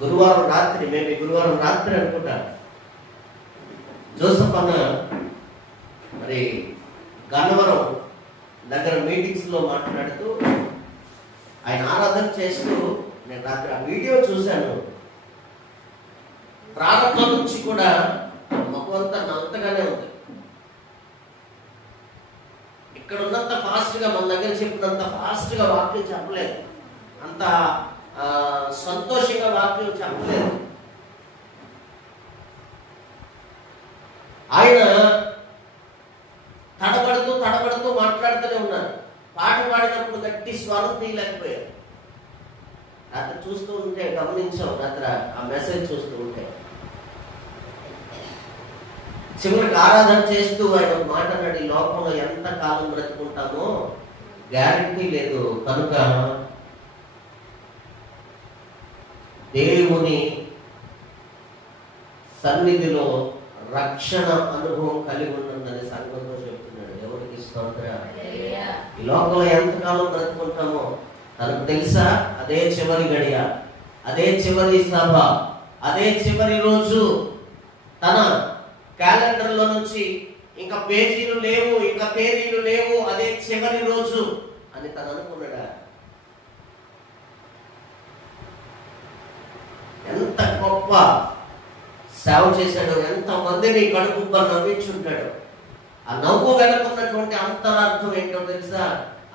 గురువారం రాత్రి, మేము గురువారం రాత్రి అనుకుంటా, జోసఫ్ అన్న మరి గన్నవరం దగ్గర మీటింగ్స్ లో మాట్లాడుతూ ఆయన ఆరాధన చేస్తూ నేను రాత్రి ఆ వీడియో చూశాను. ప్రారంభం నుంచి కూడా ముఖం అంతా నల్లగానే ఉంది. ఇక్కడ ఉన్నంత ఫాస్ట్ గా మన దగ్గర చెప్పినంత ఫాస్ట్ గా వాక్యం చెప్పలేదు, అంత సంతోషంగా వాక్యం చెప్పలేదు. ఆయన తడబడుతూ తడబడుతూ మాట్లాడుతూనే ఉన్నారు. పాట పాడినప్పుడు గట్టి స్వరం తీయలేకపోయారు. రాత్రి చూస్తూ ఉంటే గమనించాం, రాత్రి ఆ మెసేజ్ చూస్తూ ఉంటే చివరికి ఆరాధన చేస్తూ ఆయన మాట అన్నాడు, ఈ లోకంలో ఎంత కాలం బ్రతుకుంటామో గ్యారంటీ లేదు, కనుక దేవుని సన్నిధిలో రక్షణ అనుభవం కలిగి ఉంటుందని సంఘంతో చెప్తున్నాడు. ఎవరికి స్తోత్రం. ఈ లోకంలో ఎంతకాలం బ్రతుకుంటామో తనకు తెలుసా, అదే చివరి గడియ, అదే చివరి సభ, అదే చివరి రోజు. తన క్యాలెండర్ లో నుంచి ఇంకా పేజీలు లేవు, ఇంకా తేదీలు లేవు, అదే చివరి రోజు అని తను అనుకున్నాడా? ఎంత గొప్ప సేవ చేశాడు, ఎంత మందిని కడుపుబ్బా నవ్వించుంటాడు. ఆ నవ్వు వెనుకున్నటువంటి అంతరార్థం ఏంటో తెలుసా?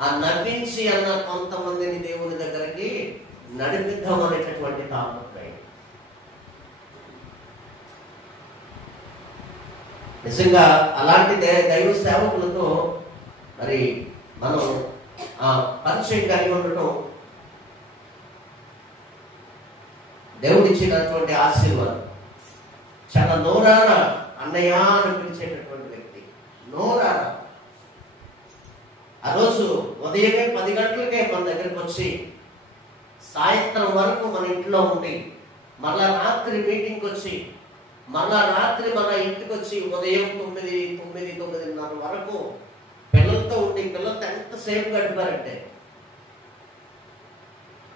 ఆ నవ్వించి అన్న కొంతమందిని దేవుని దగ్గరికి నడిపిద్దాం అనేటటువంటి తాపత్రయం. నిజంగా అలాంటి దైవ సేవకులతో మరి మనం ఆ పరిచయం కలిగి ఉండటం దేవుడిచ్చినటువంటి ఆశీర్వాదం. చాలా నోరారా అన్నయ్య అని పిలిచేటటువంటి వ్యక్తి, నోరారా. ఆ రోజు ఉదయమే 10 గంటలకే మన దగ్గరికి వచ్చి సాయంత్రం వరకు మన ఇంట్లో ఉండి, మళ్ళా రాత్రి మీటింగ్కి వచ్చి, మళ్ళా రాత్రి మన ఇంటికి వచ్చి ఉదయం 9-9:30 వరకు పిల్లలతో ఉండి, పిల్లలతో ఎంతసేపు గడిపారంటే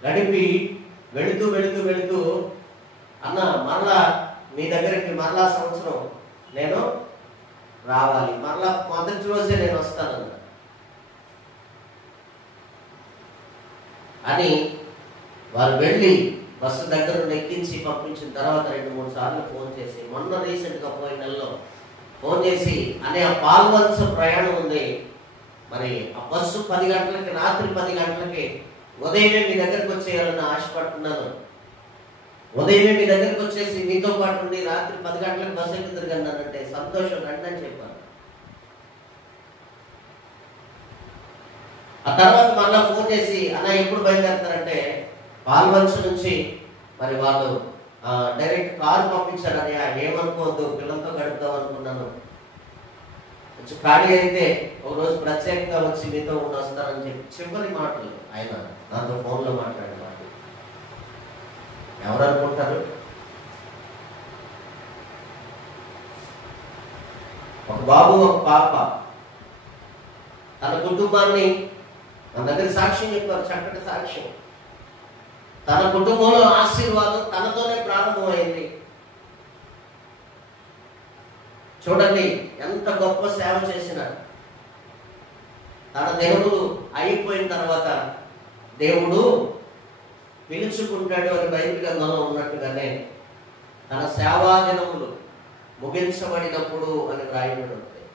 గడిపి వెళుతూ వెళుతూ వెళుతూ అన్న మరలా మీ దగ్గరికి మరలా సంవత్సరం నేను రావాలి, మరలా మొదటి రోజే నేను వస్తానన్న అని వారు వెళ్ళి బస్సు దగ్గర ఎక్కించి పంపించిన తర్వాత 2-3 సార్లు ఫోన్ చేసి, మొన్న రీసెంట్ గా పోయిన నెలలో ఫోన్ చేసి, అనే ఆ పాల్వంచ ప్రయాణం ఉంది, మరి ఆ బస్సు 10 గంటలకి, రాత్రి 10 గంటలకి, ఉదయమే మీ దగ్గరకు వచ్చేయాలని ఆశపడుతున్నాను, ఉదయమే మీ దగ్గరకు వచ్చేసి మీతో పాటు ఉండి రాత్రి 10 గంటలకు బస్సు ఎక్కుతారు కన్నానంటే సంతోషం రండి అని చెప్పాను. ఆ తర్వాత మళ్ళా ఫోన్ చేసి, అన్న ఎప్పుడు బయలుదేరుతారంటే పాల్వంచ నుంచి మరి వాళ్ళు డైరెక్ట్ కారు పంపించారు. అని ఏమనుకోవద్దు, పిల్లలతో గడుపుదాం అనుకున్నాను, కొంచెం ఖాళీ అయితే ఒక రోజు ప్రత్యేకంగా వచ్చి మీతో వస్తానని చెప్పి చివరి మాటలు ఆయన నాతో ఫోన్లో మాట్లాడే మాటలు. ఎవరు అనుకుంటారు? ఒక బాబు, ఒక పాప, తన కుటుంబాన్ని మన దగ్గర సాక్ష్యం చెప్పారు, చక్కటి సాక్ష్యం. తన కుటుంబంలో ఆశీర్వాదం తనతోనే ప్రారంభమైంది. చూడండి ఎంత గొప్ప సేవ చేసిన. తన దినములు అయిపోయిన తర్వాత దేవుడు పిలుచుకుంటాడు అని బైబిల్ గ్రంథంలో ఉన్నట్టుగానే తన సేవా దినములు ముగించబడినప్పుడు అని రాయబడి ఉంటాయి.